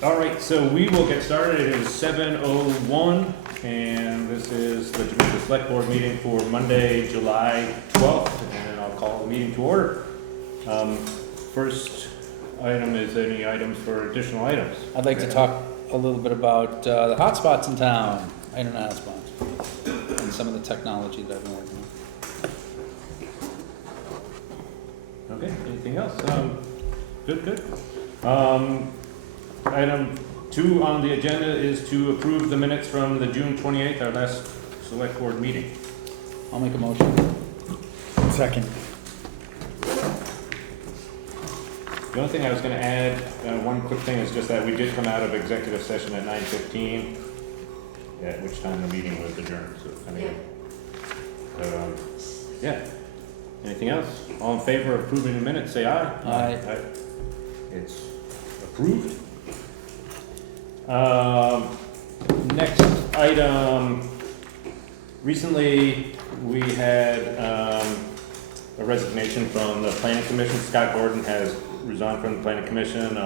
All right, so we will get started. It is 7:01, and this is the Jamaica Selectboard meeting for Monday, July 12th, and I'll call the meeting to order. First item is any items for additional items. I'd like to talk a little bit about the hotspots in town, internet hotspots, and some of the technology that I've been working on. Okay, anything else? Good. Item 2 on the agenda is to approve the minutes from the June 28th, our last select board meeting. I'll make a motion. Second. The only thing I was gonna add, one quick thing, is just that we did come out of executive session at 9:15, at which time the meeting was adjourned, so kind of, yeah. Anything else? All in favor of approving the minutes, say aye. Aye. It's approved. Next item, recently we had a resignation from the planning commission. Scott Gordon has resigned from the planning commission,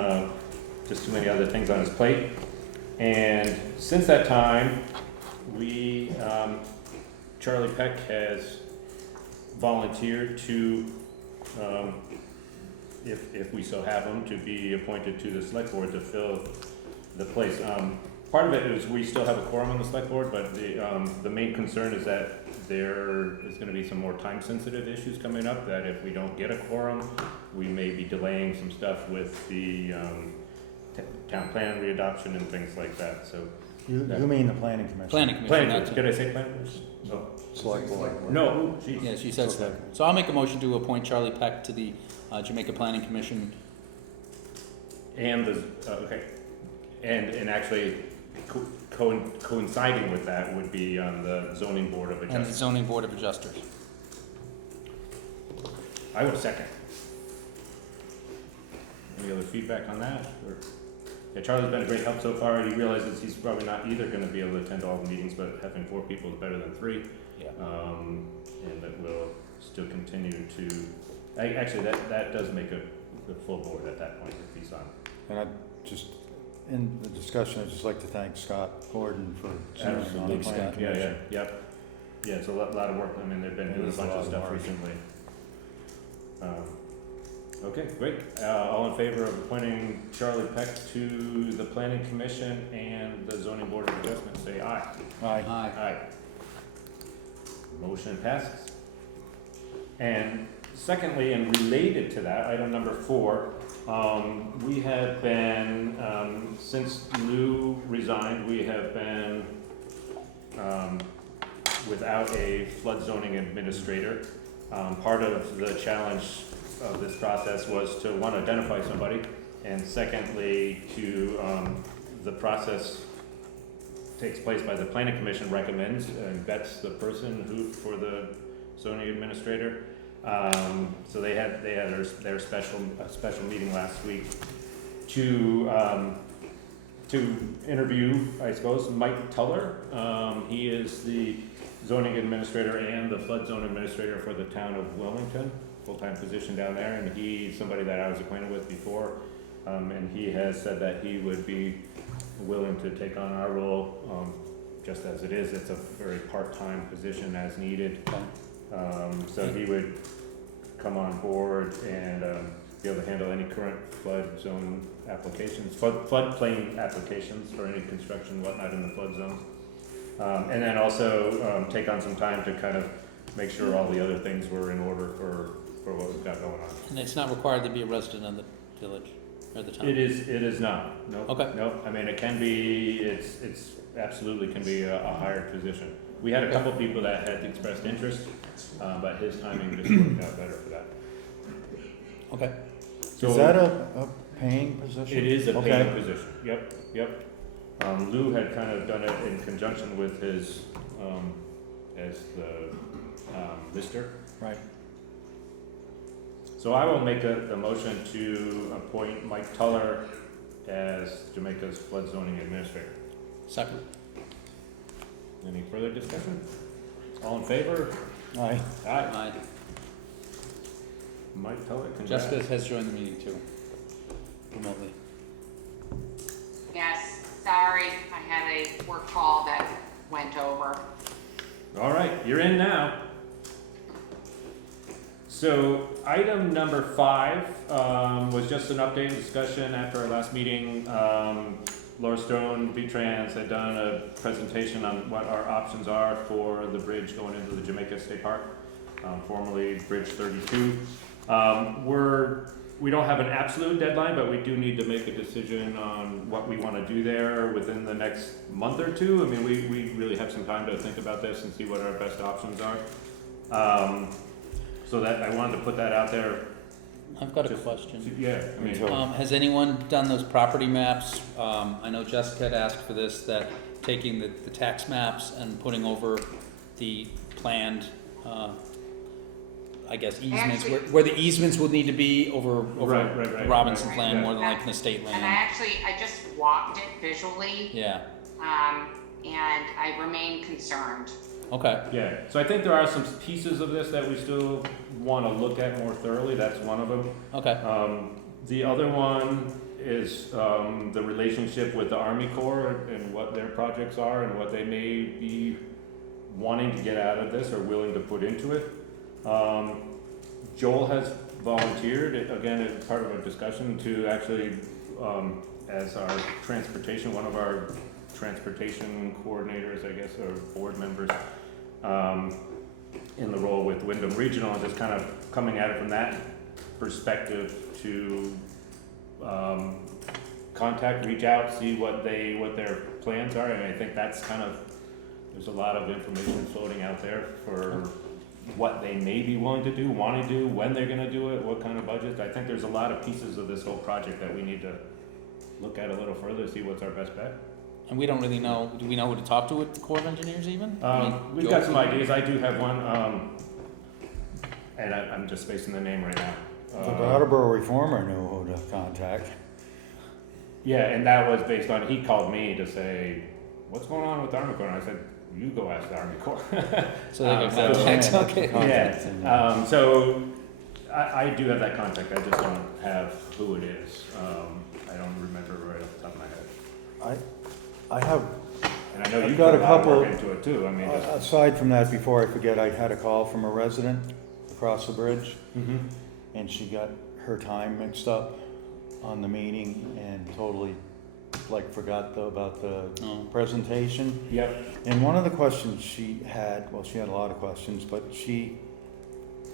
just too many other things on his plate. And since that time, we, Charlie Peck has volunteered to, if we so have him, to be appointed to the select board to fill the place. Part of it is we still have a quorum on the select board, but the main concern is that there is gonna be some more time-sensitive issues coming up, that if we don't get a quorum, we may be delaying some stuff with the town plan readoption and things like that, so. You mean the planning commission? Planning commission. Planning, that's did I say planning? No. Select board. No, geez. Yeah, she said Okay. so. So I'll make a motion to appoint Charlie Peck to the Jamaica Planning Commission. And the, okay, and actually coinciding with that would be on the zoning board of And the adjustment. zoning board of adjusters. I would second. Any other feedback on that, or? Yeah, Charlie's been a great help so far. He realizes he's probably not either gonna be able to attend all the meetings, but having 4 people is better than 3. Yeah. And that will still continue to, actually, that does make the full board at that point if he's on. And I just, in the discussion, I'd just like to thank Scott Gordon for serving on the Absolutely, planning Scott. commission. Yep. Yeah, it's a lot of work. I mean, they've been It doing a is a bunch lot of of stuff work. recently. Okay, great. All in favor of appointing Charlie Peck to the planning commission and the zoning board of adjustment, say aye. Aye. Aye. Aye. Motion passes. And secondly, and related to that, item number 4, we have been, since Lou resigned, we have been without a flood zoning administrator. Part of the challenge of this process was to, one, identify somebody, and secondly, to, the process takes place by the planning commission recommends and vets the person who, for the zoning administrator. So they had their special meeting last week to interview, I suppose, Mike Tuller. He is the zoning administrator and the flood zone administrator for the town of Wilmington, full-time position down there, and he's somebody that I was acquainted with before, and he has said that he would be willing to take on our role, just as it is. It's a very part-time position as needed. So he would come on board and be able to handle any current flood zone applications, floodplain applications for any construction and whatnot in the flood zones. And then also take on some time to kind of make sure all the other things were in order for what we've got going on. And it's not required to be a resident of the village or the town? It is not, no. Okay. No, I mean, it can be, it's absolutely can be a hired position. We had a couple people that had expressed interest, but his timing just worked out better for that. Okay. So Is that a paying position? it is a Okay. paid position, yep. Lou had kind of done it in conjunction with his, as the lister. Right. So I will make the motion to appoint Mike Tuller as Jamaica's flood zoning administrator. Second. Any further discussion? All in favor? Aye. Aye. Aye. Mike Tuller, congrats. Jessica has joined the meeting too, remotely. had a work call that went over. All right, you're in now. So item number 5 was just an update and discussion after our last meeting. Laura Stone, V-Trans, had done a presentation on what our options are for the bridge going into the Jamaica State Park, formerly Bridge 32. We don't have an absolute deadline, but we do need to make a decision on what we want to do there within the next month or two. I mean, we really have some time to think about this and see what our best options are. So that, I wanted to put that out there. I've got a question. Yeah, I mean, Has anyone done those property maps? I know Jessica had asked for this, that taking the tax maps and putting over the planned, I guess easements, Actually- where the easements would need to be over Right, the Robinson right, plan yeah. more than like the state And land. I just walked it visually, Yeah, and I remain concerned. okay, yeah, so I think there are some pieces of this that we still want to look at more thoroughly. That's one of them. okay, The other one is the relationship with the Army Corps and what their projects are and what they may be wanting to get out of this or willing to put into it. Joel has volunteered, again, as part of a discussion, to actually, as our transportation, one of our transportation coordinators, I guess, or board members, in the role with Wyndham Regional, and just kind of coming at it from that perspective to reach out, see what their plans are. And I think that's kind of, there's a lot of information floating out there for what they may be willing to do, want to do, when they're gonna do it, what kind of budget. I think there's a lot of pieces of this whole project that we need to look at a little further, see what's our best bet. and we don't really know, do we know who to talk to with the Corps of Engineers even? I mean, We've got some ideas. I do have one, and I'm just spacing the name right now. The Brattleboro reformer knew who to contact. Yeah, and that was based on, he called me to say, what's going on with the Army Corps? And I said, you go ask the Army Corps. So they can so- contact, okay. Yeah, so I do have that contact, I just don't have who it is. I don't remember right off the top of my head. I have, And I know I've you got put a a lot of work couple- into it too, I mean, just. aside from that, before I forget, I had a call from a resident across the bridge, Mhm. and she got her time mixed up on the meeting and totally, forgot about the Oh. presentation. Yep, And one of the questions she had, well, she had a lot of questions, but she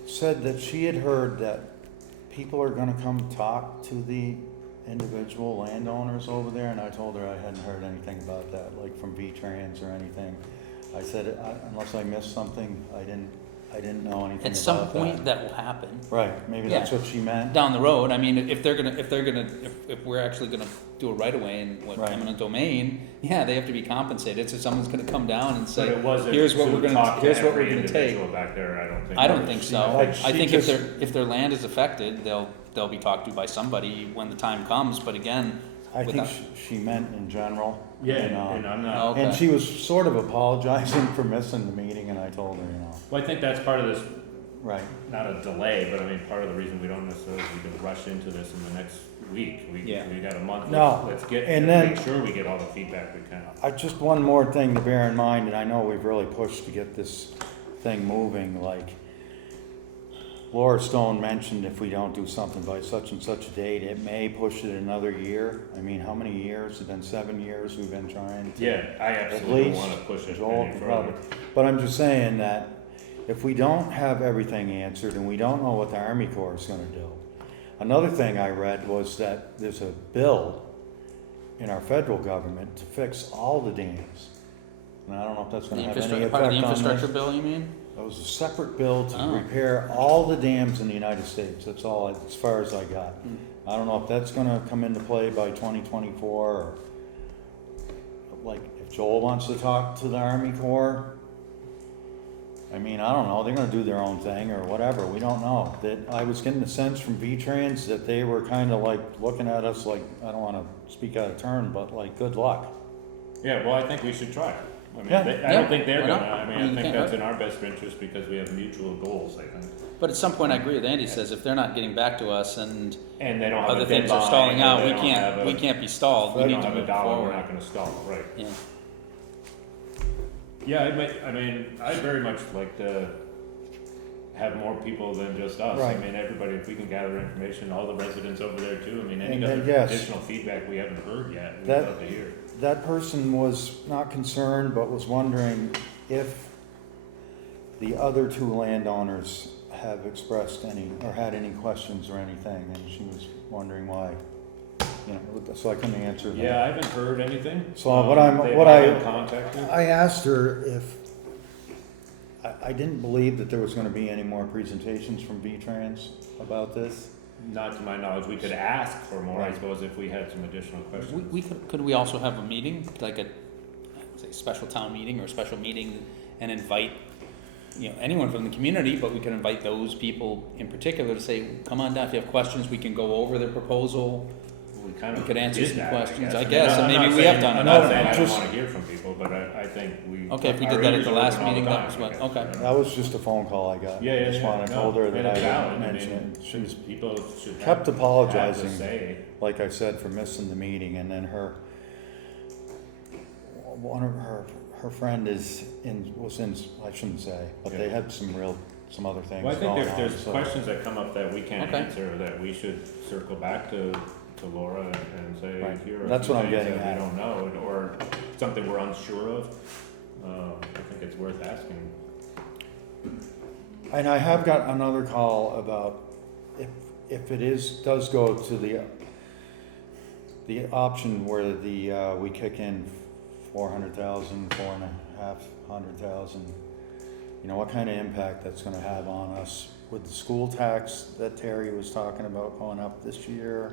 said that she had heard that people are gonna come talk to the individual landowners over there, and I told her I hadn't heard anything about that, like from V-Trans or anything. I said, unless I missed something, I didn't know anything about that. At some point that will happen. Right, maybe that's Yeah. what she meant. Down the road, I mean, if we're actually gonna do a right of way in what Right. eminent domain, yeah, they have to be compensated, so someone's gonna come down and but say, it wasn't here's what to we're gonna, talk to here's what we're every gonna take. individual back there, I don't think. I don't think so. I think just- if their land is affected, they'll be talked to by somebody when the time comes, but again, I think without- she meant in general. Yeah, and, and I'm Oh, not, okay. And she was sort of apologizing for missing the meeting, and I told her, well, I think that's part of this, right. not a delay, but I mean, part of the reason we don't necessarily need to rush into this in the next week. We Yeah. got a month, No, let's get, and then- make sure we get all the feedback we can. Just one more thing to bear in mind, and I know we've really pushed to get this thing moving, Laura Stone mentioned if we don't do something by such and such a date, it may push it another year. I mean, how many years? It's been 7 years we've been trying to. Yeah, I At absolutely don't least, wanna push it Joel any can further. probably. But I'm just saying that if we don't have everything answered and we don't know what the Army Corps is gonna do. Another thing I read was that there's a bill in our federal government to fix all the dams. And I don't know if that's the gonna have any infrastructure, effect part of the on infrastructure this. bill, you mean? It was a separate bill to Oh. repair all the dams in the United States. That's all, as far as I got. I don't know if that's gonna come into play by 2024, or if Joel wants to talk to the Army Corps. I mean, I don't know, they're gonna do their own thing or whatever, we don't know. That, I was getting the sense from V-Trans that they were kinda looking at us I don't wanna speak out of turn, but good luck. Yeah, well, I think we should try. I mean, Yeah. I don't Yeah, think they're why gonna, not? I mean, I mean, I you think can't that's hurt. in our best interest because we have mutual goals, I think. But at some point, I agree with Andy says, if they're not getting back to us and And they don't have other a things are deadline, stalling or out, they we don't have can't, a- we can't be stalled, we We need don't to have a move dollar, we're forward. not gonna stall, right? Yeah, Yeah, I mean, I'd very much like to have more people than just us. Right. I mean, everybody, if we can gather information, all the residents over there too. I mean, any And then, other yes. additional feedback we haven't heard yet, we'd That- love to hear. That person was not concerned, but was wondering if the other two landowners have expressed any, or had any questions or anything, and she was wondering why, you know, so I couldn't answer that. Yeah, I haven't heard anything. So what I'm- They've what not I- been contacted. I asked her if, I didn't believe that there was gonna be any more presentations from V-Trans about this. Not to my knowledge, we could ask for more, I Right. suppose, if we had some additional questions. we could we also have a meeting, like a, say, special town meeting or a special meeting and invite, you know, anyone from the community, but we can invite those people in particular to say, come on down, if you have questions, we can go over their proposal. We kind We of could answer did some that, questions, I mean, guess, and I'm maybe not we have saying- done I'm it. not No, saying I don't just- wanna hear from people, but I think we. Okay, if we our did that at ears the are last open all the meeting, that time, was I what- guess, okay. you know? That was just a phone call I got. Yeah, Just wanted to no, told her and that it's I valid. would I mention mean, it. She was, People should kept have apologizing. to say. like I said, for missing the meeting, and then one of her friend was in, I shouldn't say, but they had some other things Well, I think going if on, there's so. questions that come up that we can't Okay. answer, that we should circle back to Laura and say, Right. here are That's some what I'm things getting that at. we don't know, or something we're unsure of. I think it's worth asking. And I have got another call about if it does go to the option where we kick in 400,000, 450,000, you know, what kind of impact that's gonna have on us with the school tax that Terry was talking about going up this year.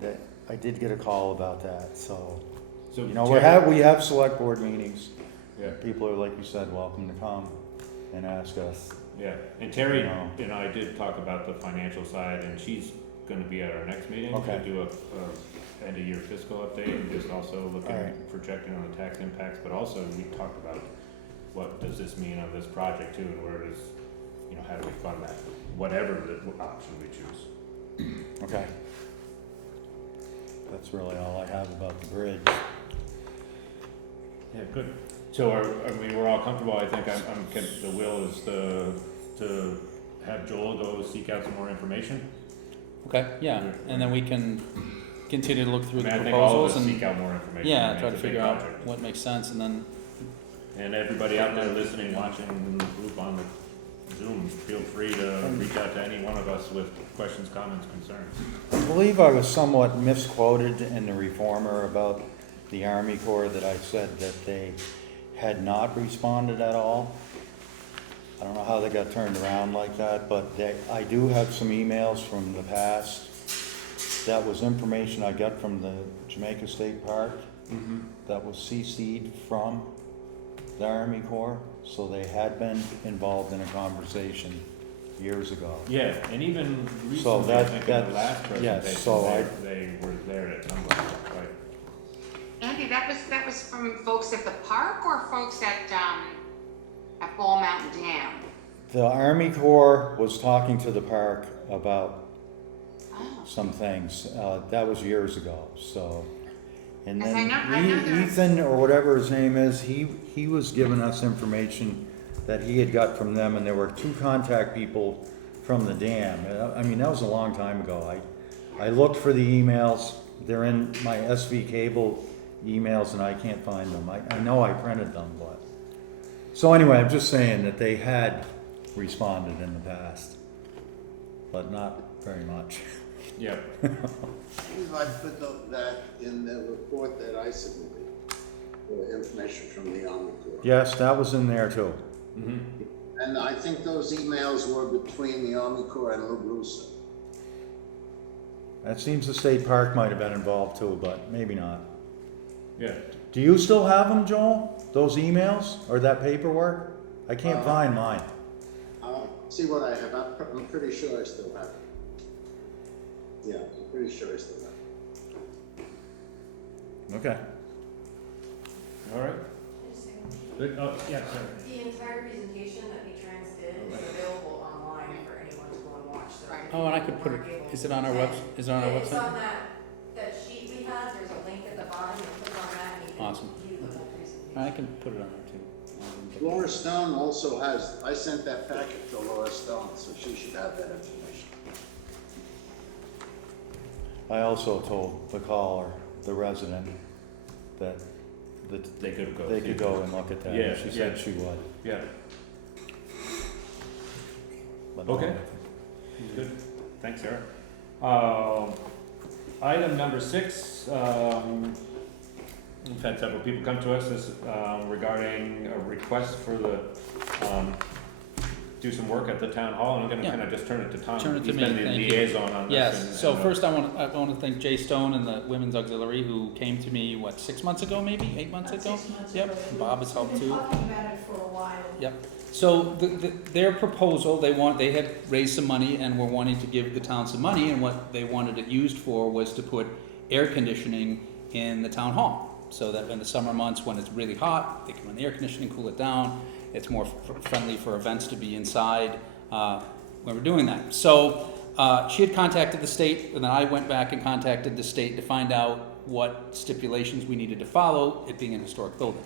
That, I did get a call about that, so, So, you know, Terry- we have select board meetings. Yeah, People are, like you said, welcome to come and ask us. yeah, and Terry, No. you know, I did talk about the financial side, and she's gonna be at our next meeting Okay. to do a end of year fiscal update, and just also looking, Alright. projecting on the tax impacts, but also we talked about what does this mean on this project too, and where does, you know, how do we fund that, whatever the option we choose. Okay. That's really all I have about the bridge. Yeah, good. So we're all comfortable, I think, the will is to have Joel go seek out some more information? Okay, yeah, and then we can continue to look I through mean, the I think all of proposals us and, seek out more information. yeah, I mean, try to it's a big figure out project. what makes sense, and then, And everybody out there listening, watching, in the group on the Zoom, feel free to reach out to any one of us with questions, comments, concerns. I believe I was somewhat misquoted in the Reformer about the Army Corps, that I said that they had not responded at all. I don't know how they got turned around like that, but I do have some emails from the past. That was information I got from the Jamaica State Park that was CC'd from the Army Corps, so they had been involved in a conversation years ago. Yeah, and even So recently, I think in the that's- last yes, presentation, so they were there at some level, right? Andy, that was from folks at the park or folks at Bull Mountain Dam? The Army Corps was talking to the park about Oh, some things. That was years ago, so. And Yes, then I know there's- Ethan, or whatever his name is, he was giving us information that he had got from them, and there were 2 contact people from the dam. I mean, that was a long time ago. I looked for the emails. They're in my SV cable emails, and I can't find them. I know I printed them, but. So anyway, I'm just saying that they had responded in the past, but not very much. Yep. I put that in the report that I submitted, the information from the Army Corps. Yes, that was in there too. Mm-hmm. And I think those emails were between the Army Corps and LaRussa. That seems the state park might have been involved too, but maybe not. Yeah. Do you still have them, Joel? Those emails or that paperwork? I can't Uh, find mine. I'll see what I have. I'm pretty sure I still have it. Yeah, I'm pretty sure I still have it. Okay. All right. Good, oh, yeah, sorry. The entire presentation that V-Trans did is available online for anyone to go and watch. So Right. Oh, and I could put it, is it on our is it on our It's website? on that sheet we had, there's a link at the bottom, you click on that and you can Awesome. view the whole presentation. I can put it on there too. Laura Stone also has, I sent that packet to Laura Stone, so she should have that information. I also told the caller, the resident, that They could go. they could go and look at that. Yeah, She said yeah. she would. Yeah, but Okay. no, good, thanks, Sarah. Item number 6, we've had several people come to us this, regarding a request for the, do some work at the town hall, and I'm gonna Yeah. kinda just turn it to Tom. Turn it to He's me, been the thank you. liaison on this. Yes, so and, first I want to thank Jay Stone and the Women's Auxiliary who came to me, 6 months ago, maybe, 8 months About ago? 6 months Yep, ago. Bob has helped We've too. been talking about it for a while. Yep. So their proposal, they had raised some money and were wanting to give the town some money, and what they wanted it used for was to put air conditioning in the town hall. So that in the summer months when it's really hot, they can run the air conditioning, cool it down. It's more friendly for events to be inside when we're doing that. So she had contacted the state, and then I went back and contacted the state to find out what stipulations we needed to follow, it being an historic building.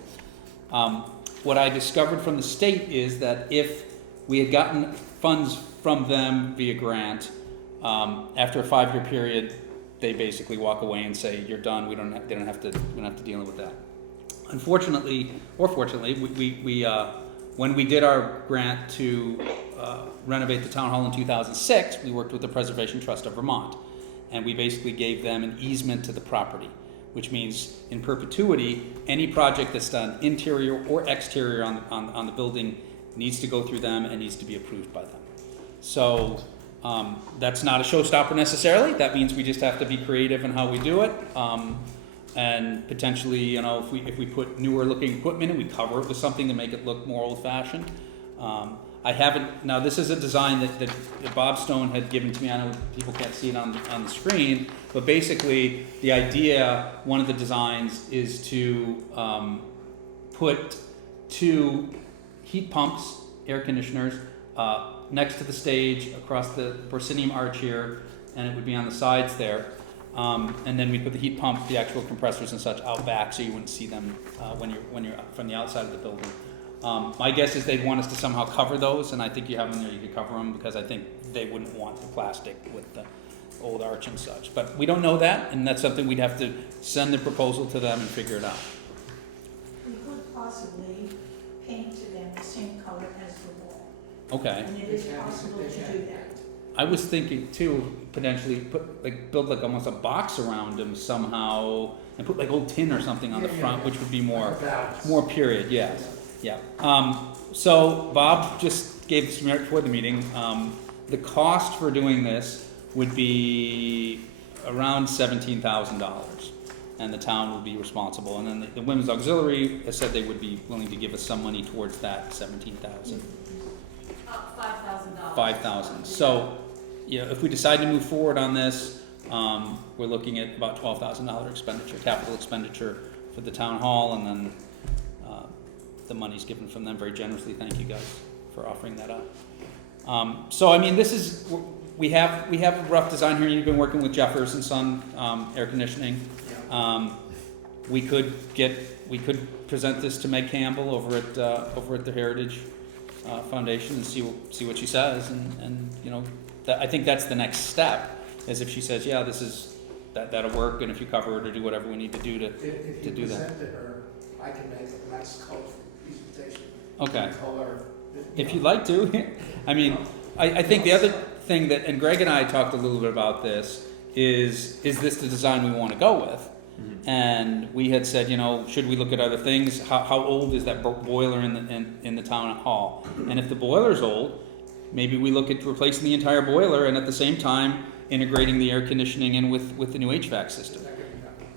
What I discovered from the state is that if we had gotten funds from them via grant, after a 5-year period, they basically walk away and say, "You're done. We don't have to deal with that." Unfortunately, or fortunately, we when we did our grant to renovate the town hall in 2006, we worked with the Preservation Trust of Vermont, and we basically gave them an easement to the property, which means in perpetuity, any project that's done interior or exterior on the building needs to go through them and needs to be approved by them. So that's not a showstopper necessarily. That means we just have to be creative in how we do it. And potentially, if we put newer looking equipment and we cover it with something to make it look more old fashioned. I haven't, now this is a design that Bob Stone had given to me. I know people can't see it on the screen, but basically the idea, one of the designs is to put 2 heat pumps, air conditioners, next to the stage across the proscenium arch here, and it would be on the sides there. And then we put the heat pump, the actual compressors and such out back so you wouldn't see them when you're from the outside of the building. My guess is they'd want us to somehow cover those, and I think you have them there, you could cover them, because I think they wouldn't want the plastic with the old arch and such. But we don't know that, and that's something we'd have to send the proposal to them and figure it out. We could possibly paint to them the same color as the wall. Okay. And it is possible to do that. I was thinking too, potentially build almost a box around them somehow, and put old tin or something on the front, which would be more period, yes. Yeah. So Bob just gave this before the meeting. The cost for doing this would be around $17,000, and the town would be responsible. And then the Women's Auxiliary has said they would be willing to give us some money towards that $17,000. $5,000. $5,000. So, if we decide to move forward on this, we're looking at about $12,000 expenditure, capital expenditure for the town hall, and then the money's given from them very generously. Thank you guys for offering that up. So, this is, we have a rough design here. You've been working with Jeffers and Son air conditioning. We could present this to Meg Campbell over at the Heritage Foundation and see what she says, and I think that's the next step, is if she says, yeah, that'll work, and if you cover it or do whatever we need to do to do that. If you present to her, I can make a nice colorful presentation. Okay. Color. If you'd like to. I think the other thing that, and Greg and I talked a little bit about this, is this the design we want to go with? Mm-hmm. And we had said, should we look at other things? How old is that boiler in the town hall? And if the boiler's old, maybe we look at replacing the entire boiler, and at the same time integrating the air conditioning in with the new HVAC system.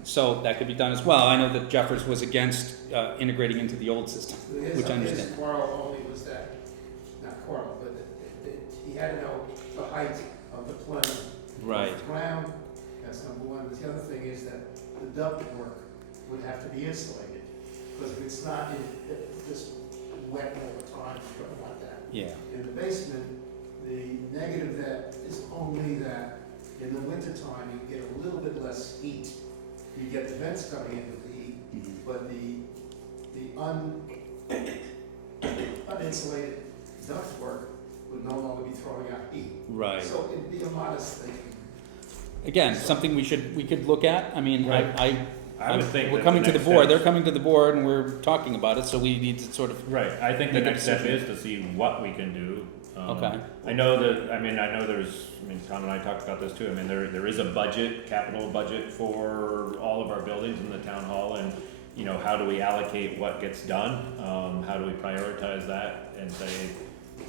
So that could be done as well. I know that Jeffers was against integrating into the old system, which I understand. His quarrel only was that, not quarrel, but he had to know the height of the plenum. Right. The ground, that's number one. But the other thing is that the duct work would have to be insulated. because if it's not, it's just wet all the time, you don't want that. Yeah, In the basement, the negative that is only that in the wintertime, you get a little bit less heat. You get the vents coming in with the heat, but the uninsulated ductwork would no longer be throwing out heat. right. So it'd be a modest thing. Again, something we could look at. I mean, Right. I would think we're that coming the to the next board, step- they're coming to the board and we're talking about it, so we need to sort of, Right, I think the Make a next step decision. is to see what we can do. Okay. I know Tom and I talked about this too, I mean, there is a budget, capital budget for all of our buildings in the town hall, and, you know, how do we allocate what gets done? How do we prioritize that and say,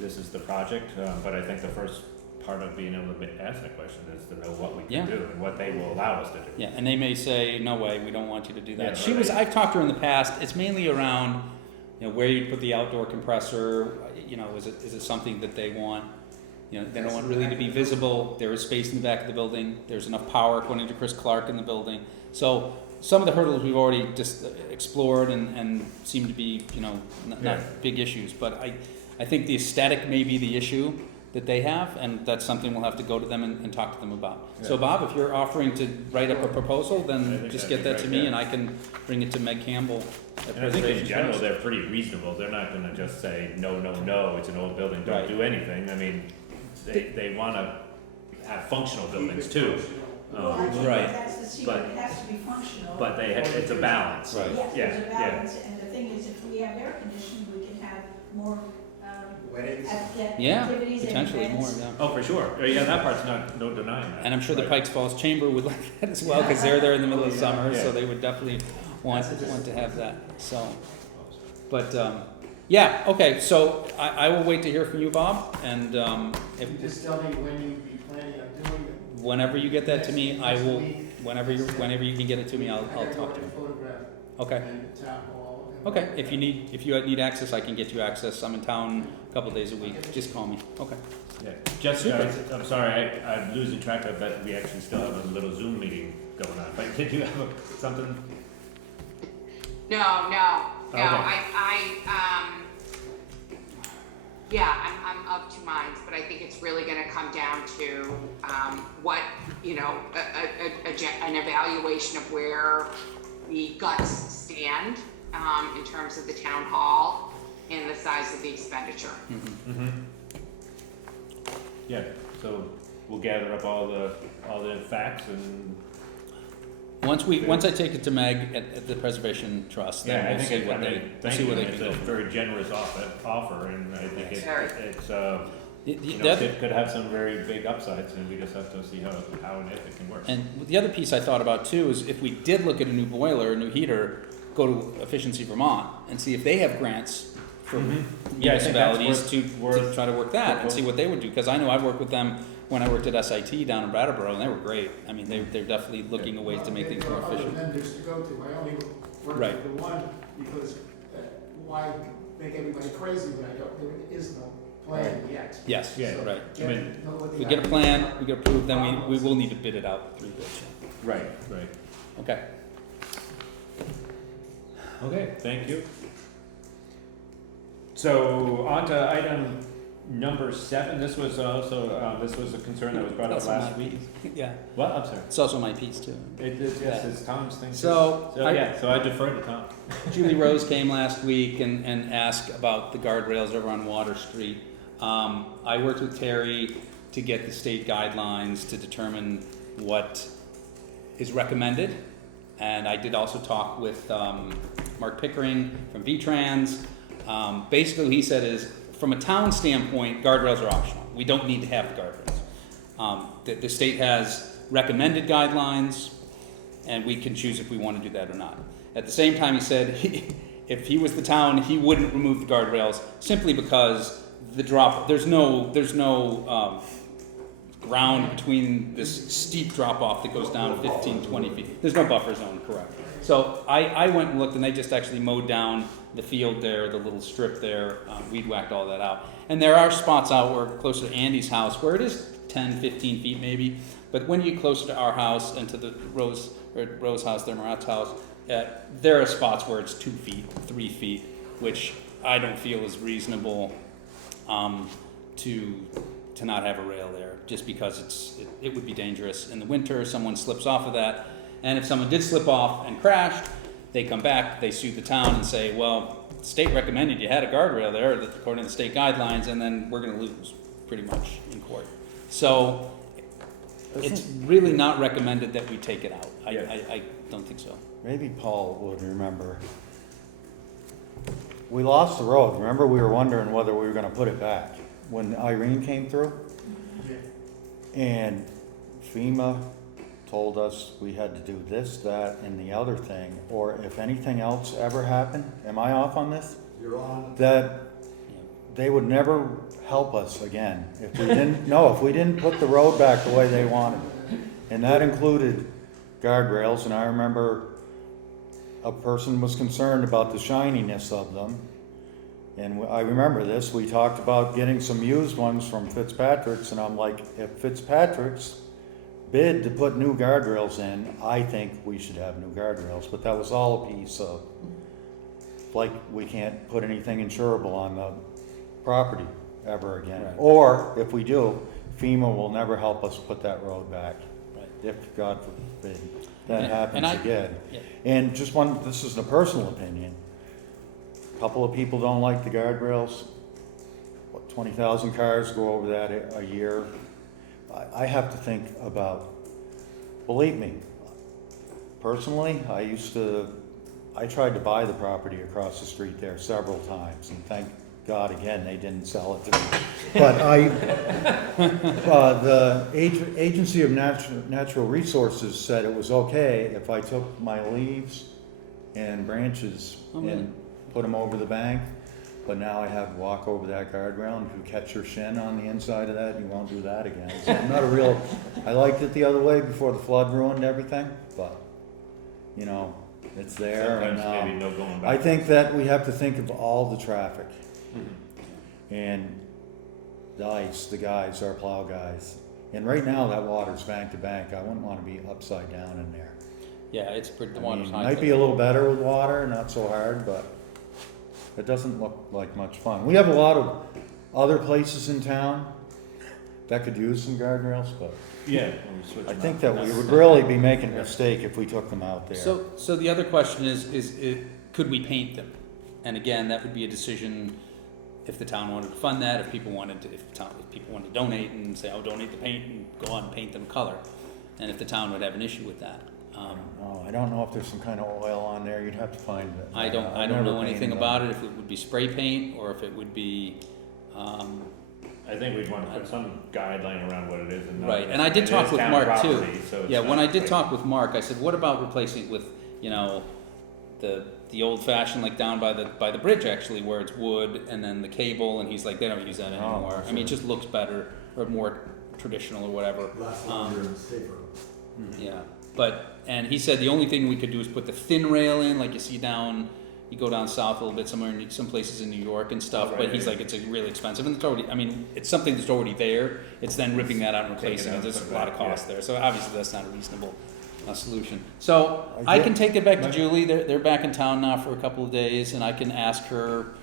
this is the project? But I think the first part of being able to ask that question is to know what we Yeah. can do and what they will allow us to do. yeah, and they may say, no way, we don't want you to do that. Yeah, I've talked to her in the past, it's mainly around, you know, where you put the outdoor compressor, you know, is it something that they want? You know, they don't want really to be visible, there is space in the back of the building, there's enough power according to Chris Clark in the building. So, some of the hurdles we've already just explored and seem to be, you know, not Yeah. big issues, but I think the aesthetic may be the issue that they have, and that's something we'll have to go to them and talk to them about. So Yeah. Bob, if you're offering to write up a proposal, I then think just that'd get be that to great, me yeah. and I can bring it to Meg Campbell at And I think in Preservation general, Trust. they're pretty reasonable, they're not gonna just say, no, no, no, it's an old building, don't Right. do anything, I mean, they wanna have functional buildings too. Well, I think Right. that's the secret, But- it has to be functional. But it's a balance. Right. Yes, Yeah, there's a yeah. balance, and the thing is, if we have air conditioning, we can have more, Weddings, Yeah, activities and potentially more, events. yeah. Oh, for sure, yeah, that part's no denying that. And I'm sure the Right. Pikes Falls Chamber would like that as well, because they're there in the middle of summer, Yeah. so they would definitely want That's to have that, so. But, yeah, okay, so I will wait to hear from you, Bob, and, if, you just tell me when you'd be planning on doing it. whenever you get that to me, I will, Next week. whenever you can get it to me, I'll I gotta talk go to you. and photograph Okay, in the town hall. and- okay, if you need access, I can get you access, I'm in town a couple days a week, just call me, okay. Yeah, Jessica, I'm sorry, I'm losing track of that, we actually still have a little Zoom meeting going on, but did you have something? No, Okay. I'm of two minds, but I think it's really gonna come down to, what, you know, an evaluation of where the guts stand, in terms of the town hall and the size of the expenditure. Mm-hmm. Yeah, so we'll gather up all the facts and, Once I take it to Meg at the Preservation Trust, yeah, then I we'll think, see what they, thank see you, where they it's can a go. very generous offer, and I think Very. it's, The- you the know, other- could have some very big upsides, and we just have to see how and if it can work. And the other piece I thought about too is if we did look at a new boiler, a new heater, go to Efficiency Vermont and see if they have grants for Yeah, I think that's municipalities to worth try to work that and see what they would do. Because I know I've worked with them when I worked at SIT down in Brattleboro, and they were great. I mean, they're definitely looking at ways to make things more efficient. There are other vendors to go to, I only work Right. with the one, because why make everybody crazy when there is no plan yet. Yes, Yeah, So right. I mean, know what If the we get a idea plan, is. we get approved, then we will need to bid it out through bids. Right. Okay. Okay, thank you. So, on to item number 7, this was also, this was a concern that was brought up Also last my week. piece. Yeah, Well, I'm sorry. it's also my piece too. Yes, it's Tom's thing too. So, So, yeah, so I defer to Tom. Julie Rose came last week and asked about the guardrails over on Water Street. I worked with Terry to get the state guidelines to determine what is recommended. And I did also talk with Mark Pickering from V-Trans. Basically, what he said is, from a town standpoint, guardrails are optional. We don't need to have the guardrails. The state has recommended guidelines, and we can choose if we want to do that or not. At the same time, he said if he was the town, he wouldn't remove the guardrails simply because there's no ground between this steep drop off that goes down 15, 20 feet. There's no buffer zone, correct. So I went and looked, and they just actually mowed down the field there, the little strip there, weed whacked all that out. And there are spots out where closer to Andy's house where it is 10, 15 feet maybe, but when you get closer to our house and to the Rose house, their Marat's house, there are spots where it's 2 feet, 3 feet, which I don't feel is reasonable, to not have a rail there, just because it would be dangerous. In the winter, someone slips off of that, and if someone did slip off and crashed, they come back, they sue the town and say, well, the state recommended you had a guardrail there, according to the state guidelines, and then we're gonna lose, pretty much, in court. So, it's really not recommended that we take it out. I don't think so. Maybe Paul would remember. We lost the road. Remember, we were wondering whether we were gonna put it back when Irene came through? And FEMA told us we had to do this, that, and the other thing, or if anything else ever happened, am I off on this? You're on. That they would never help us again if we didn't, no, if we didn't put the road back the way they wanted. And that included guardrails, and I remember a person was concerned about the shininess of them. And I remember this, we talked about getting some used ones from Fitzpatrick's, and I'm like, if Fitzpatrick's bid to put new guardrails in, I think we should have new guardrails, but that was all a piece of, like, we can't put anything insurable on the property ever again. Right. Or, if we do, FEMA will never help us put that road back, Right. if, God forbid, that And happens again. Yeah. And just one, this is a personal opinion. A couple of people don't like the guardrails. What, 20,000 cars go over that a year? I have to think about, believe me, personally, I tried to buy the property across the street there several times, and thank God again, they didn't sell it to me. But the Agency of Natural Resources said it was okay if I took my leaves and branches and put them over the bank, but now I have to walk over that guardrail, and if you catch your shin on the inside of that, you won't do that again. So I'm not a real, I liked it the other way before the flood ruined everything, but, you know, it's there. Sometimes And maybe no going back. I think that we have to think of all the traffic. And the ice, the guys, our plow guys. And right now, that water's bank to bank. I wouldn't want to be upside down in there. Yeah, it's pretty, the I water's mean, high. might be a little better with water, not so hard, but it doesn't look like much fun. We have a lot of other places in town that could use some guardrails, but Yeah. when we switch I them think out. that we would really be making a mistake if we took them out there. So the other question is could we paint them? And again, that would be a decision if the town wanted to fund that, if people wanted to donate and say, oh, donate the paint and go on and paint them color. And if the town would have an issue with that. I don't know if there's some kind of oil on there. You'd have to find it. I don't know anything about it, if it would be spray paint or if it would be, I think we'd want to put some guideline around what it is and not. right, and I did it talk is with town Mark too. property, so it's Yeah, when not I did like- talk with Mark, I said, what about replacing it with, you know, the old fashioned, like down by the bridge actually, where it's wood and then the cable, and he's like, they don't use that anymore. I mean, it just looks better or more traditional or whatever. Last longer and safer. Yeah, and he said the only thing we could do is put the thin rail in, like you see you go down south a little bit, some places in New York and stuff, Right, but he's right. like, it's really expensive, and it's already, I mean, it's something that's already there, it's then ripping that out and Taking replacing it it, out, there's put a it lot of back, cost yeah. there, so obviously that's not a reasonable solution. So, I I get- can take it back to Julie, they're back in town now for a couple of days, and I can ask her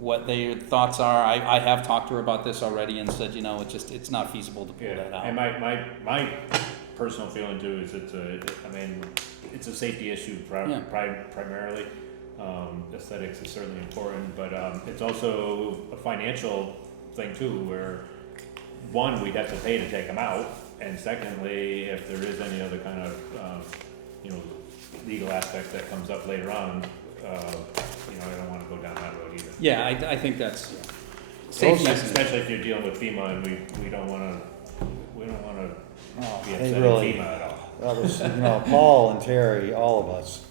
what their thoughts are. I have talked to her about this already and said, you know, it's not feasible to pull Yeah, that out. and my personal feeling too is it's a safety issue Yeah. primarily. Aesthetics is certainly important, but it's also a financial thing too, where one, we'd have to pay to take them out, and secondly, if there is any other kind of legal aspect that comes up later on, I don't want to go down that road either. Yeah, I think that's safety. Especially if you're dealing with FEMA, and we don't want to Oh, be they upsetting really, FEMA at all. that was, Paul and Terry, all of us,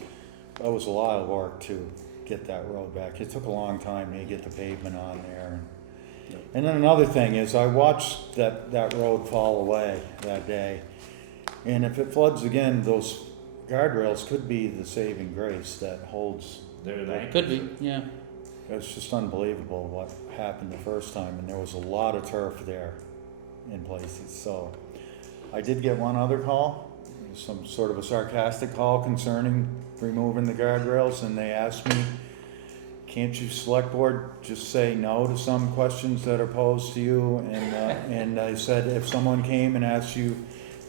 that was a lot of work to get that road back. It took a long time to get the pavement on there. And then another thing is, I watched that road fall away that day. And if it floods again, those guardrails could be the saving grace that holds. They Could be, yeah. It's just unbelievable what happened the first time, and there was a lot of turf there in places. So I did get one other call. some sort of a sarcastic call concerning removing the guardrails, and they asked me, can't you select board just say no to some questions that are posed to you? And I said, if someone came and asked you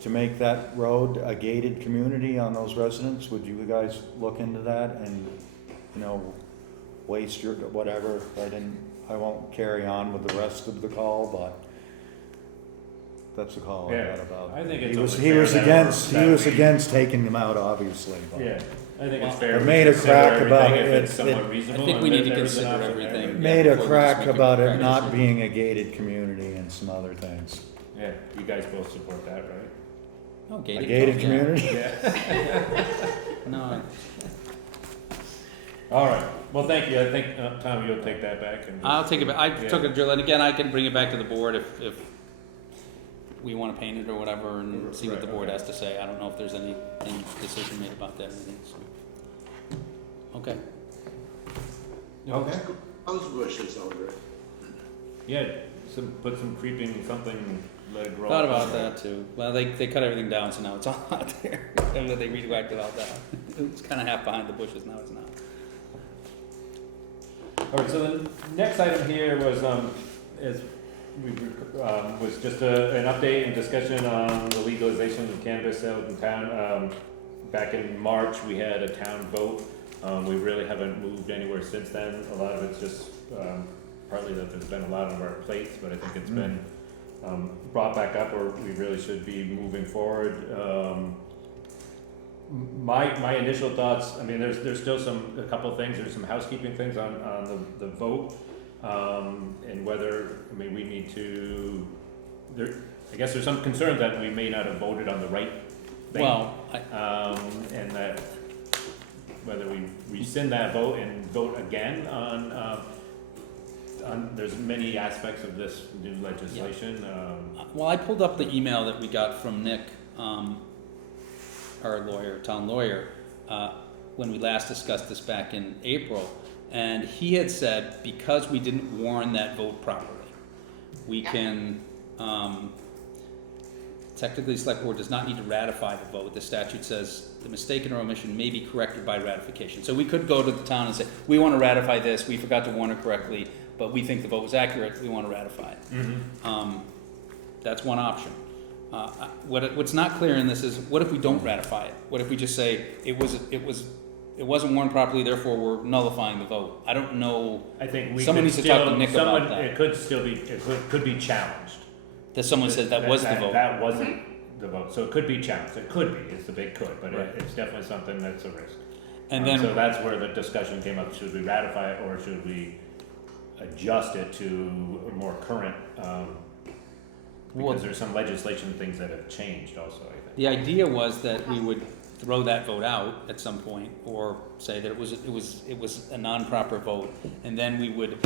to make that road a gated community on those residents, would you guys look into that and, you know, waste your, whatever? I won't carry on with the rest of the call, but that's the call I Yeah, got about. I think it's He was, only he fair was that against, we're- he was that we- against taking them out, obviously, but. Yeah, I think it's Well, fair. I we made a consider crack about everything if it. it's somewhat It- reasonable, I think and we need if to there's an consider option there, everything. then- Made Yeah, a before we crack just make a about it crack not decision. being a gated community and some other things. Yeah, you guys both support that, right? Oh, A gated. gated yeah. community? Yeah. No, All right, well, thank you, I think, Tom, you'll take that back and. I'll take it back. I Yeah. took it, Jill, and again, I can bring it back to the board if we wanna paint it or whatever and see what the Right, board okay. has to say. I don't know if there's any decision made about that or anything, so. Okay. Okay, Those bushes over it. yeah, put some creeping something, let it grow. Thought up about somewhere. that too. Well, they cut everything down, so now it's all out there. And then they re-whacked it all down. It was kinda half behind the bushes, now it's not. All right, so the next item here was, was just an update and discussion on the legalization of cannabis sales in town. Back in March, we had a town vote. We really haven't moved anywhere since then. A lot of it's just, partly that there's been a lot on our plates, but I think it's been, brought back up, or we really should be moving forward. My initial thoughts, I mean, there's still a couple of things, there's some housekeeping things on the vote. And whether, I mean, we need to, I guess there's some concern that we may not have voted on the right thing. Well, And that whether we rescind that vote and vote again on, there's many aspects of this new legislation. well, I pulled up the email that we got from Nick, our lawyer, town lawyer, when we last discussed this back in April. And he had said, because we didn't warn that vote properly, we can, technically, the select board does not need to ratify the vote. The statute says the mistaken or omission may be corrected by ratification. So we could go to the town and say, we want to ratify this, we forgot to warn it correctly, but we think the vote was accurate, we want to ratify it. That's one option. What's not clear in this is, what if we don't ratify it? What if we just say, it wasn't warned properly, therefore we're nullifying the vote? I don't know, I think we Someone could needs to talk to still- Nick about someone- that. It could still be, could be challenged. that someone said that was the vote. That wasn't the vote, so it could be challenged, it could be, it's the big could, but Right. it's definitely something that's a risk. And then, So that's where the discussion came up, should we ratify it, or should we adjust it to a more current, Well- because there's some legislation things that have changed also, I think. the idea was that we would throw that vote out at some point, or say that it was a non-proper vote, and then we would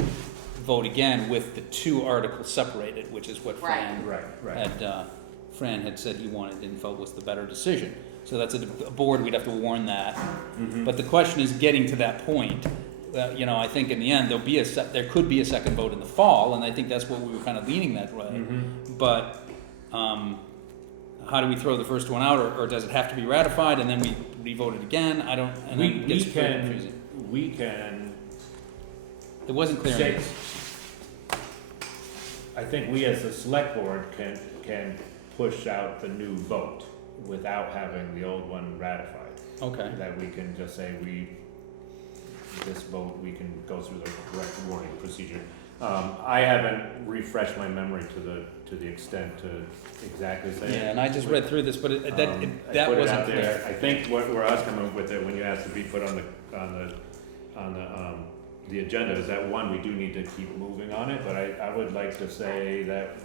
vote again with the two articles separated, which is what Fran Fran had said he wanted and felt was the better decision. So that's a board, we'd have to warn that. But the question is getting to that point. You know, I think in the end, there could be a second vote in the fall, and I think that's what we were kind of leaning that way. But, how do we throw the first one out, or does it have to be ratified and then we re-vote it again? I don't, and then it We gets pretty confusing. can It wasn't clear. say, I think we as the select board can push out the new vote without having the old one ratified. Okay. That we can just say this vote, we can go through the correct warning procedure. I haven't refreshed my memory to the extent to exactly say. Yeah, and I just read through this, but I that put it wasn't out there. clear. I think where I was coming up with it, when you asked to be put on the agenda, is that one, we do need to keep moving on it, but I would like to say that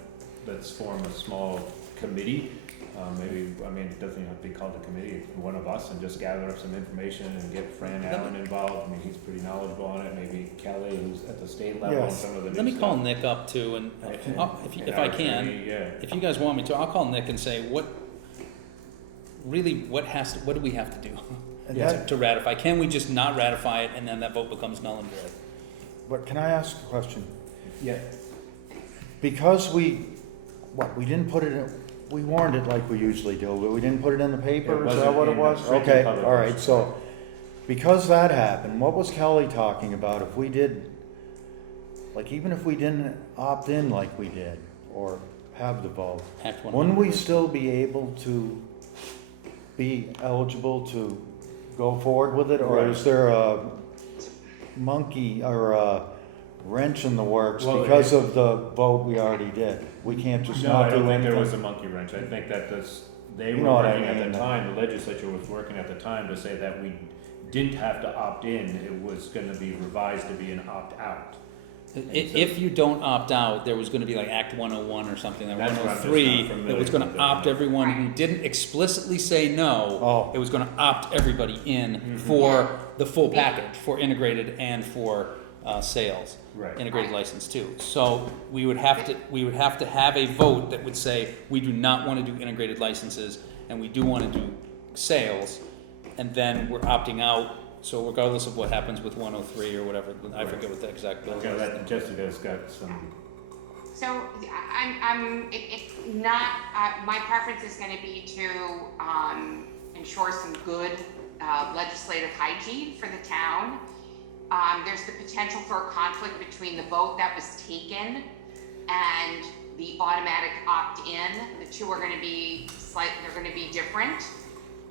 let's form a small committee. Maybe, I mean, it doesn't have to be called a committee, it's one of us, and just gather up some information and get Fran Allen involved. I mean, he's pretty knowledgeable on it. Maybe Kelly, who's at the state level on Yes. some of the new Let me call stuff. Nick up too, and And if I our can, attorney, yeah. if you guys want me to, I'll call Nick and say, what do we have to do And that, to ratify? Can we just not ratify it and then that vote becomes null and void? but can I ask a question? Yeah. Because we didn't put it we warned it like we usually do, but we didn't put it in the paper, It is that wasn't what it in the was? printed Okay, publication. all right, so, because that happened, what was Kelly talking about if we did, like, even if we didn't opt in like we did, or have the vote, Act 100. wouldn't we still be able to be eligible to go forward with it, or Right. is there a monkey or a wrench in the works Well, because of the vote we already did? We can't just No, not I do don't think anything? there was a monkey wrench. I think that they You were know what I working at mean. the time, the legislature was working at the time to say that we didn't have to opt in. It was gonna be revised to be an opt-out. If you don't opt out, there was gonna be like Act 101 or something, or That's what I'm just 103, not familiar that was gonna with. opt everyone who didn't explicitly say no. Oh. It was gonna opt everybody in Mhm. for the full package, for integrated and for sales. Right. Integrated license too. So we would have to have a vote that would say, we do not wanna do integrated licenses, and we do wanna do sales, and then we're opting out. So regardless of what happens with 103 or whatever, I forget what the exact bill Okay, is. that Jessica's got some, So not, my preference is gonna be to, ensure some good, legislative hygiene for the town. There's the potential for a conflict between the vote that was taken and the automatic opt-in. The two are gonna be they're gonna be different.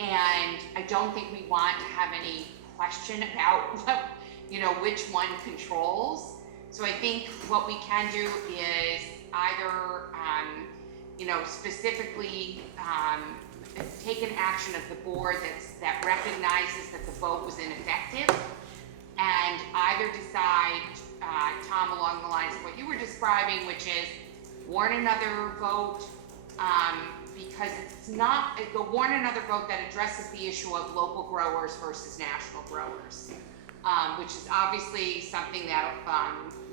And I don't think we want to have any question about what, which one controls. So I think what we can do is either, specifically, take an action of the board that recognizes that the vote was ineffective, and either decide, Tom, along the lines of what you were describing, which is warn another vote, because it's not, warn another vote that addresses the issue of local growers versus national growers, which is obviously something that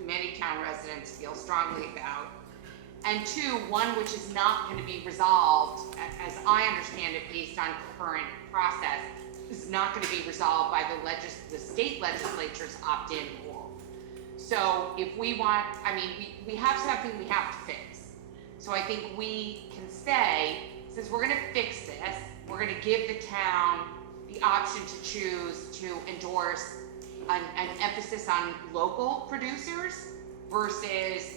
many town residents feel strongly about. And two, one which is not going to be resolved, as I understand it, based on current process, is not going to be resolved by the state legislature's opt-in rule. So if we want, we have something we have to fix. So I think we can say, since we're gonna fix this, we're gonna give the town the option to choose to endorse an emphasis on local producers versus,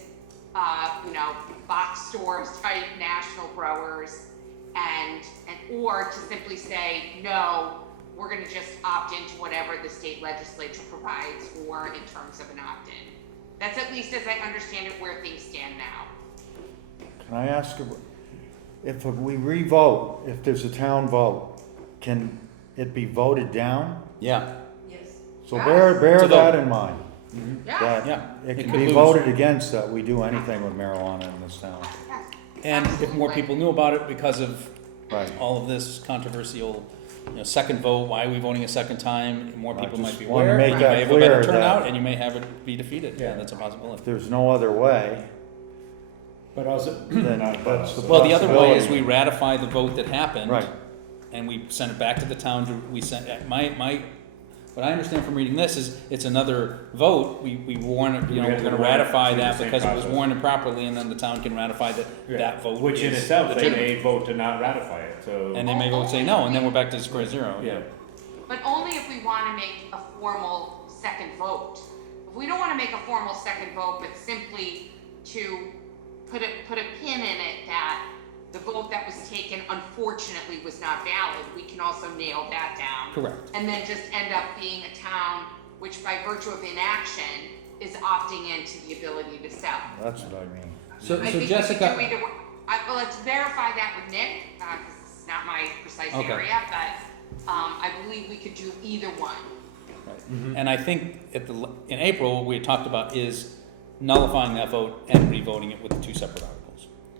box stores type national growers, or to simply say, no, we're gonna just opt into whatever the state legislature provides for in terms of an opt-in. That's at least as I understand it where things stand now. Can I ask, if we re-vote, if there's a town vote, can it be voted down? Yeah, Yes. So Yes. bear So that the- in mind, Yeah. that yeah. it It can could be lose. voted against that we do anything with marijuana in this town. Yes. And if more Absolutely. people knew about it because of Right. all of this controversial, second vote, why are we voting a second time? More I people just might be wanted to aware, make you that may have a better clear turnout, that- and you may have it be defeated. Yeah, that's a possibility. If there's no other way, but also, then not that's the Well, the other way is possibility. we ratify the vote that happened. Right. And we send it back to the town we sent, what I understand from reading this is, it's another vote, we warn it, We have we're to gonna warn it ratify through the that same because it was process. warned improperly, and then the town can ratify that vote which in is itself, they legitimate. may vote to not ratify it, so. And they may vote say no, and then we're back to square zero. Yeah, But only if we wanna make a formal second vote. If we don't wanna make a formal second vote, but simply to put a pin in it that the vote that was taken unfortunately was not valid, we can also nail that down. Correct. And then just end up being a town which by virtue of inaction is opting into the ability to sell. That's what I mean. So I think we could Jessica, do either way. Well, let's verify that with Nick, because this is not my precise Okay. area, but, I believe we could do either one. right. And I think in April, what we had talked about is nullifying that vote and re-voting it with the two separate articles.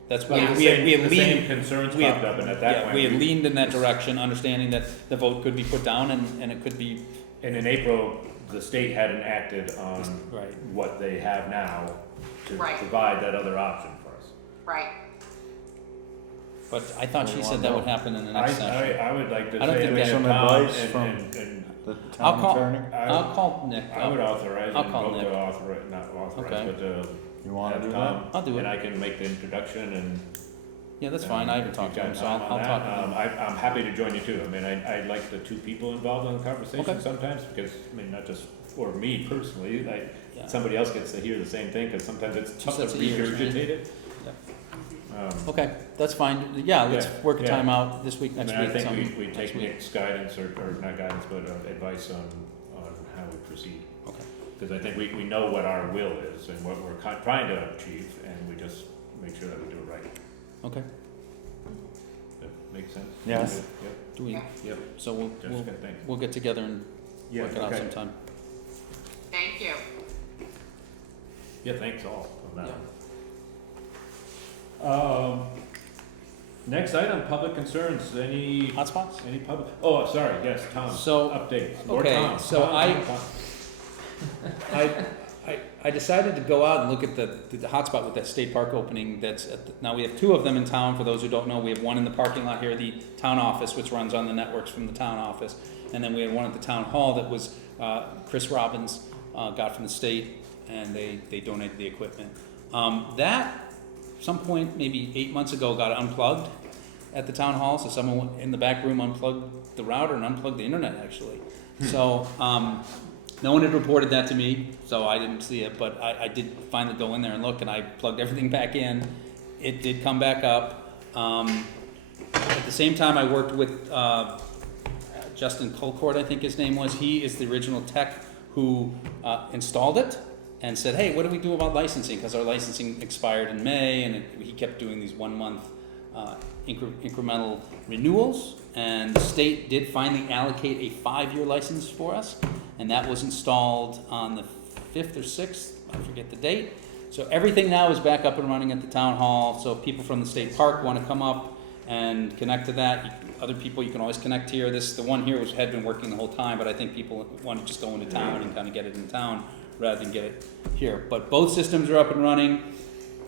That's why Well, we had the same leaned, concerns we had- popped up, and at that yeah, point. we had leaned in that direction, understanding that the vote could be put down and it could be, And in April, the state hadn't acted on right. what they have now to Right. provide that other option for us. Right. But I thought she said that would happen in the next session. I would like to I don't say think that that- Some Tom advice from- and The I'll town call, attorney, I'll call Nick. I would authorize I'll and call vote Nick. to authorize, not authorize, Okay. but to you wanna have do Tom. that? I'll do it. And I can make the introduction and Yeah, that's fine. I haven't If talked to you've him, got so I'll time on talk that, to him. I'm happy to join you too. I mean, I like the two people involved in the conversation Okay. sometimes, because, I mean, not just for me personally, like, Yeah. somebody else gets to hear the same thing, because sometimes it's Two tough to sets of ears, right? regurgitate it. Okay, that's fine. Yeah, let's Yeah, work a yeah. time out this week, I next mean, I week, think something. we next take week. Nick's guidance, or not guidance, but advice on how we proceed. Okay. Because I think we know what our will is and what we're trying to achieve, and we just make sure that we do it right. Okay. That makes sense? Yes. Yep, Do we, yep, so we'll Jessica, thanks. we'll get together and Yeah, work it out okay. sometime. Thank you. Yeah, thanks all on that Yeah. one. Next item, public concerns, any Hotspots? public, oh, sorry, yes, Tom, So, updates, more okay, Tom. so Tom. I decided to go out and look at the hotspot with that state park opening. That's now we have two of them in town. For those who don't know, we have one in the parking lot here, the town office, which runs on the networks from the town office, and then we had one at the town hall that was Chris Robbins got from the state, and they donated the equipment. That some point maybe 8 months ago got unplugged at the town hall, so someone went in the back room unplugged the router and unplugged the internet actually. So no one had reported that to me, so I didn't see it, but I did finally go in there and look, and I plugged everything back in. It did come back up. At the same time, I worked with Justin Colcourt, I think his name was. He is the original tech who installed it and said, hey, what do we do about licensing? Because our licensing expired in May, and he kept doing these 1 month incremental renewals, and the state did finally allocate a 5-year license for us, and that was installed on the 5th or 6th, I forget the date. So everything now is back up and running at the town hall, so if people from the state park want to come up and connect to that, other people you can always connect here. The one here had been working the whole time, but I think people want to just go into town and kind of get it in town rather than get it here. But both systems are up and running.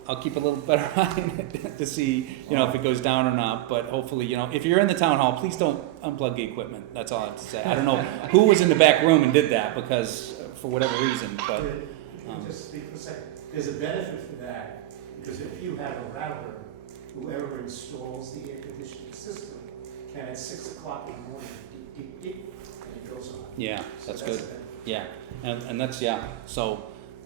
I'll keep a little better eye on it to see, if it goes down or not, but hopefully, if you're in the town hall, please don't unplug the equipment. That's all I have to say. I don't know who was in the back room and did that, because, for whatever reason, but, Just speak for a second, there's a benefit for that, because if you have a router, whoever installs the air conditioning system can at 6 o'clock in the morning, deep, deep, and it goes on. yeah, So that's a good. benefit. Yeah, and that's, so,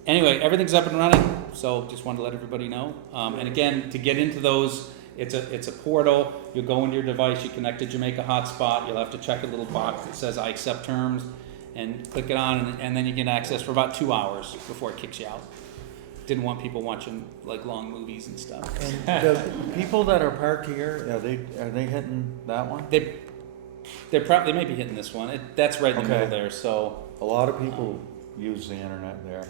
anyway, everything's up and running, so just wanted to let everybody know. And again, to get into those, it's a portal. You'll go into your device, you connect to Jamaica hotspot, you'll have to check a little box that says I accept terms, and click it on, and then you get access for about 2 hours before it kicks you out. Didn't want people watching like long movies and stuff. And the people that are parked here, are they hitting that one? They may be hitting this one. That's right in the Okay. middle there, so. A lot of people use the internet there,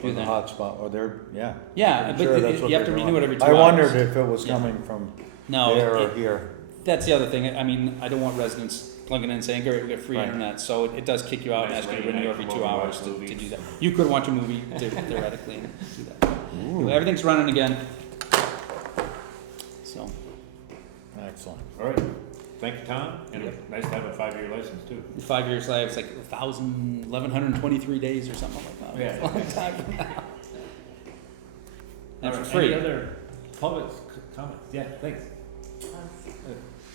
Do or the they? hotspot, or yeah. Yeah, I'm but sure that's what you have they're to renew doing. it every 2 I hours. wondered if it was Yeah. coming from No, there or here. that's the other thing. I mean, I don't want residents plugging in and saying, "Great, we got free Right. internet." So it does kick you out and Nice ask you to late renew night, every come 2 over, hours watch to movies. do that. You could watch a movie theoretically and do that. Ooh, Anyway, everything's running again. So excellent. All right, thank you, Tom, and Yep. nice to have a 5-year license too. 5 years later, it's like 1,123 days or something like that. Yeah. It's a long time from now. And All for right, free. Any other public comments? Yeah, thanks.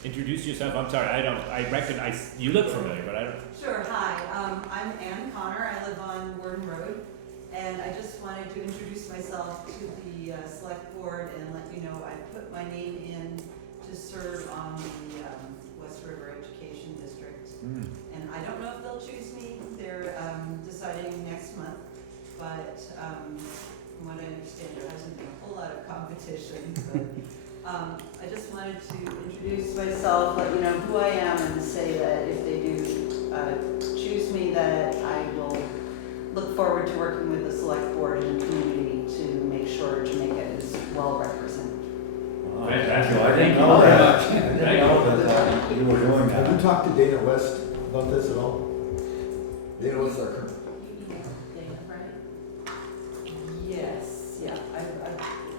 Introduce yourself, I'm sorry, I recognize, you look familiar, but I don't. Sure, hi, I'm Ann Connor, I live on Warden Road, and I just wanted to introduce myself to the select board and let you know I put my name in to serve on the West River Education District. And I don't know if they'll choose me, they're deciding next month, but from what I understand, there hasn't been a whole lot of competition, but I just wanted to introduce myself, let you know who I am, and say that if they do choose me, that I will look forward to working with the select board and the community to make sure Jamaica is well represented. Fantastic. I didn't know that. I didn't know that you were doing Have you that. talked to Dana West about this at all? Dana West, our current. Yes, yeah,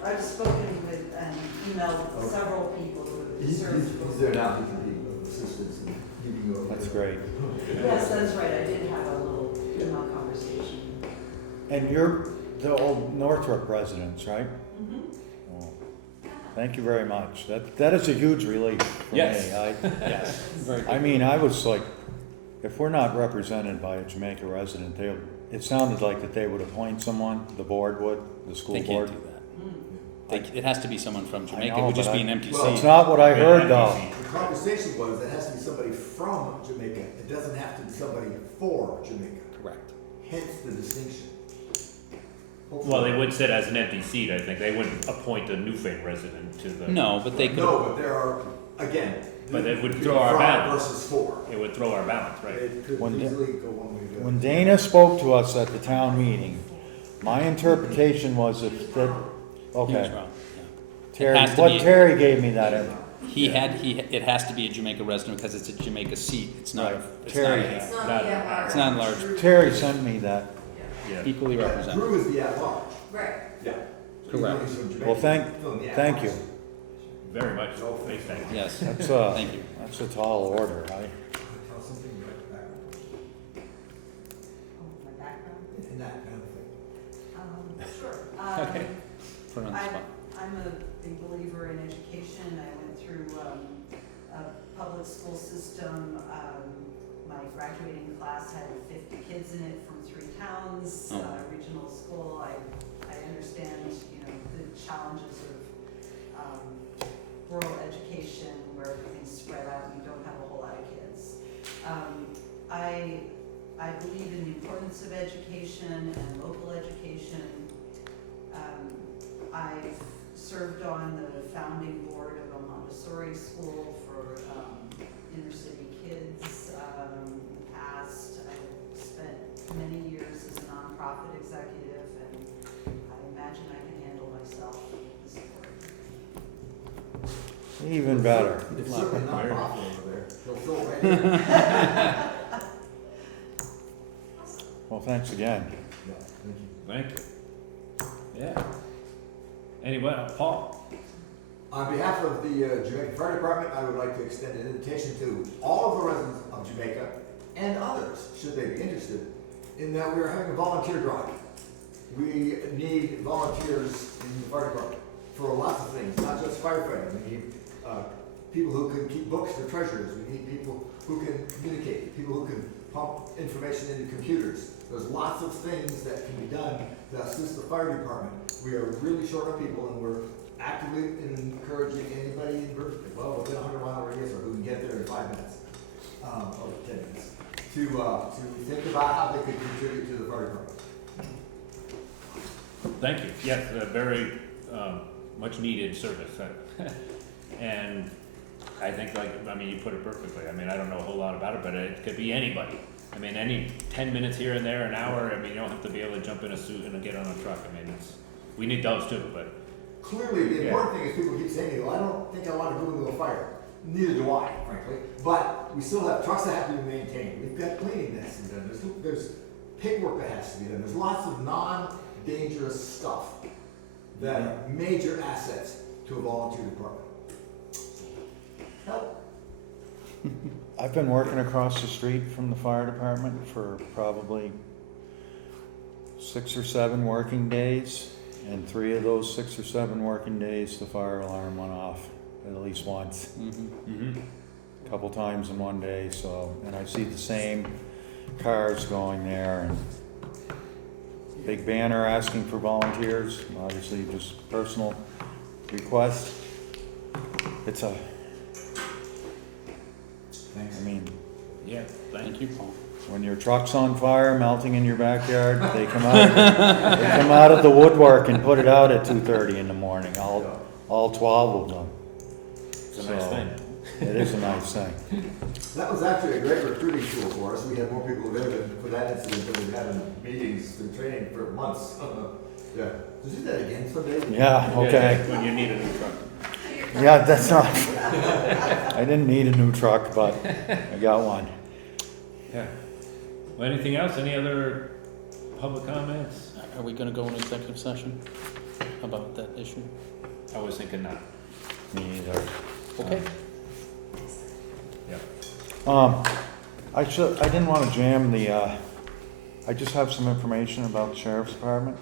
I've spoken with and emailed several people who have served. He's there now, he can be assistance in giving you. That's great. Yes, that's right, I did have a little email conversation. And you're the old Northrop residents, right? Mm-hmm. Oh, Thank you very much. That is a huge relief for me. Yes. Yes, very good. I mean, I was like, if we're not represented by a Jamaica resident, it sounded like that they would appoint someone, the board would, the school They can't board. do that. It has to be someone from Jamaica, know, it would just but be an empty Well, It's seat. not what I heard though. The conversation was, it has to be somebody from Jamaica. It doesn't have to be somebody for Jamaica. Correct. Hence the distinction. Well, they would sit as an empty seat, I think. They wouldn't appoint a Newfane resident to the. No, but they could. No, but there are, again. But it would could be throw our from balance. Versus for. It would throw our balance, right? It could When- easily go one way or the other. When Dana spoke to us at the town meeting, my interpretation was that, He was okay, wrong, yeah. Terry, has to what be- Terry gave me that info. It has to be a Jamaica resident because it's a Jamaica seat, it's not a, Right. it's Terry. not It's not That- the at-large. It's not large. Terry sent me that. Yeah. equally Yeah, represented. Drew is the at-large. Right. Yeah. Correct. He's from Jamaica. Well, Filling the thank at-large. you. Very much. Thanks, thank you. Yes, That's thank you. that's a tall order. Tell something right back Oh, my background? in that kind of thing. Sure. Okay. Put it on the spot. I'm a big believer in education. I went through a public school system. My graduating class had 50 kids in it from 3 towns, Oh. regional school. I understand, the challenges of rural education where everything's spread out and you don't have a whole lot of kids. I believe in the importance of education and local education. I've served on the founding board of a Montessori school for inner city kids in the past. I've spent many years as a nonprofit executive, and I imagine I can handle myself with this board. Even better. It's certainly not profitable over there. He'll fill right in. Well, thanks again. Yeah, thank you. Thank you. Yeah. Anyway, Paul? On behalf of the Jamaica Fire Department, I would like to extend an invitation to all of the residents of Jamaica and others, should they be interested, in that we are having a volunteer drive. We need volunteers in the fire department for lots of things, not just firefighting. We need people who can keep books for treasurers. We need people who can communicate, people who can pump information into computers. There's lots of things that can be done to assist the fire department. We are really short of people, and we're actively encouraging anybody in within a 100-mile radius, or who can get there in 5 minutes, or 10 minutes, to think about how they could contribute to the fire department. Thank you. Yes, a very much needed service. And I think, you put it perfectly. I don't know a whole lot about it, but it could be anybody. Any 10 minutes here and there, an hour, you don't have to be able to jump in a suit and get on a truck. We need those too, but. Clearly, the important thing is people keep saying, well, I don't think I want to go into a fire. Neither do I, frankly. But we still have trucks that have to be maintained. We've got cleaning that has to be done. There's pig work that has to be done. There's lots of non-dangerous stuff that are major assets to a volunteer department. Help. I've been working across the street from the fire department for probably 6 or 7 working days. And 3 of those 6 or 7 working days, the fire alarm went off at least once, a couple times in one day. So, and I see the same cars going there, and big banner asking for volunteers. Obviously, just personal request. It's a. Thanks. Yeah, Thank you, Paul. When your truck's on fire, melting in your backyard, they come out of the woodwork and put it out at 2:30 in the morning, all 12 of them. It's a nice So, thing. It is a nice thing. That was actually a great recruiting tool for us. We had more people available for that incident than we've had in meetings and training for months. Yeah. Let's do that again someday. Yeah, okay. When you need a new truck. Yeah, that's not, I didn't need a new truck, but I got one. Yeah. Well, anything else? Any other public comments? Are we gonna go in executive session about that issue? I was thinking not. Me either. Okay. Yeah. I didn't want to jam the, I just have some information about the sheriff's department.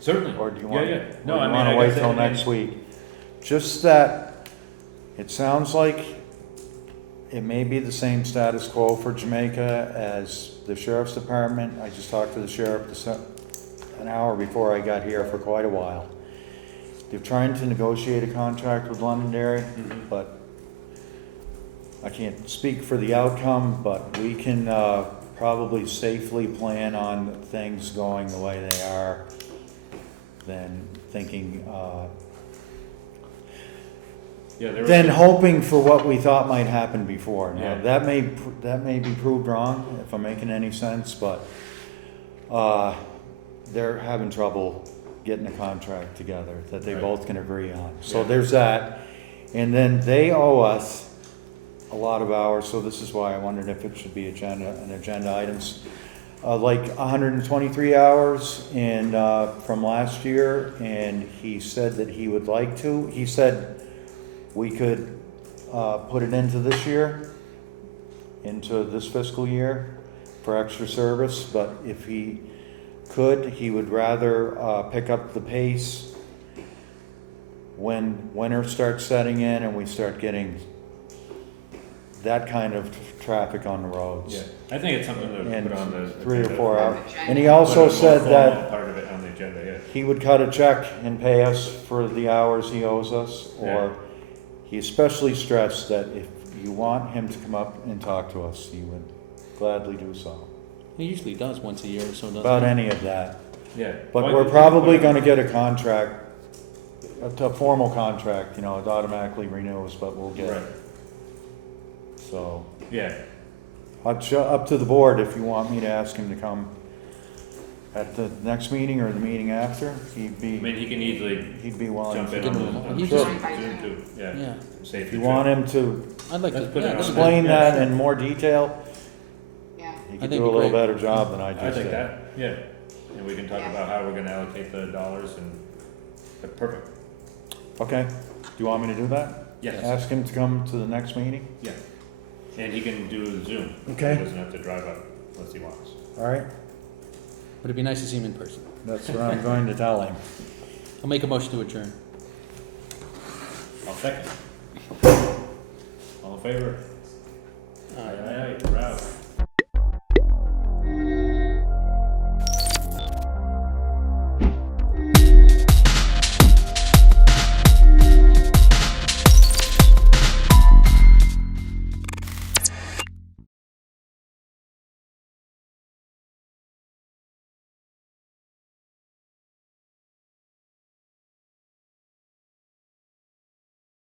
Certainly. Or do you Yeah, want, yeah. No, or do you I mean, want I to wait guess till I mean- next week? just that it sounds like it may be the same status quo for Jamaica as the sheriff's department. I just talked to the sheriff an hour before I got here for quite a while. They're trying to negotiate a contract with Londonderry, but I can't speak for the outcome, but we can probably safely plan on things going the way they are than thinking, Yeah, there was. than hoping for what we thought might happen before. Now, Yeah. that may be proved wrong, if I'm making any sense, but they're having trouble getting a contract together that they Right. both can agree on. So Yeah. there's that. And then they owe us a lot of hours, so this is why I wondered if it should be agenda items. Like 123 hours from last year, and he said that he would like to. He said we could put it into this year, into this fiscal year for extra service, but if he could, he would rather pick up the pace when winter starts setting in and we start getting that kind of traffic on the roads. Yeah, I think it's something to And put on the. 3 or agenda. 4 hours. Agenda. And he Put also a more said formal that part of it on the agenda, yeah. he would cut a check and pay us for the hours he owes us, Yeah. or he especially stressed that if you want him to come up and talk to us, he would gladly do so. He usually does once a year or so, doesn't About he? any of that. Yeah. But Why we're did you probably put it- gonna get a contract, a formal contract, it automatically renews, but we'll get Right, it. So, yeah, up to the board if you want me to ask him to come at the next meeting or the meeting after, I mean, he can easily he'd be willing jump to. in Give on him the, a- on he Zoom just- too, yeah, Yeah, save If the you trip. want him to I'd like to, Let's put it yeah, on that's the- good. explain Yeah. that in more detail, Yeah, he I could think do a it'd be little great. better job than I I just think did. that, yeah, and we can talk Yeah. about how we're gonna allocate the dollars and, perfect, Okay, do you want me to do that? yes, Ask him to come to the next meeting? yeah. And he can do Zoom. Okay. He doesn't have to drive up unless he wants. All right, But it'd be nice to see him in person. that's what I'm going to tell him. I'll make a motion to adjourn. I'll second. All in favor? Aye, aye, aye, we're out.